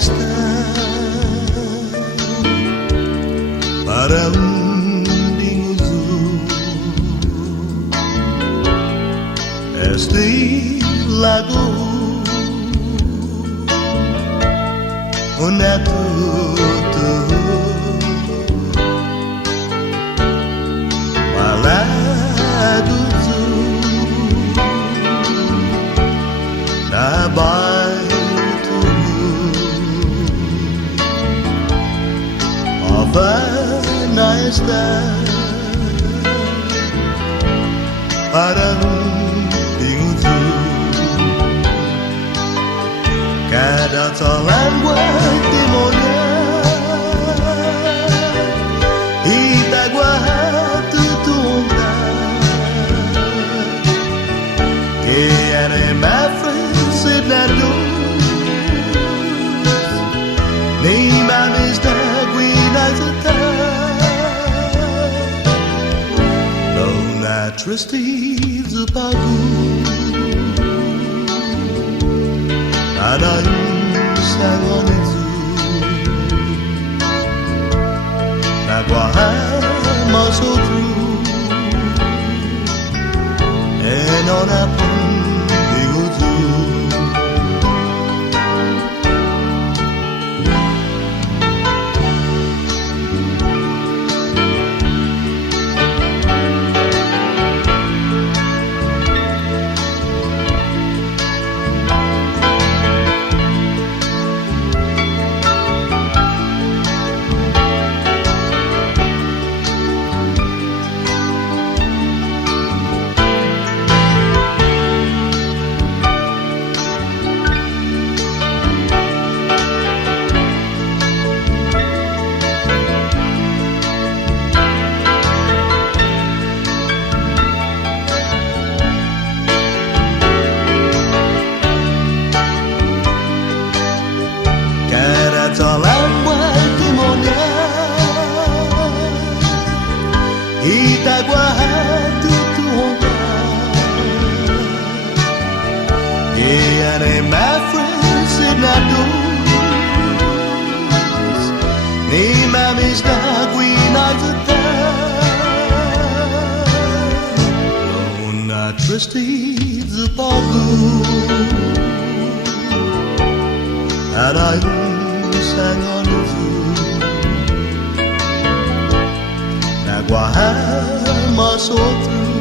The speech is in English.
está para um dingoso. Este lago onde é tudo malado na baito Havana está para dingoso. Cada talangua demoniar Itagua tutunda que ane mafra sidnado nem mames da guinazata não na tristes o pago Anaim sangonezu Naguaha masotru Enonapun diguzu Talangua demoniar Itagua tutunga E ane mafra sidnados Ni mamis da guinazata Lona tristes pagu Anaim sangonezu Naguaha masotru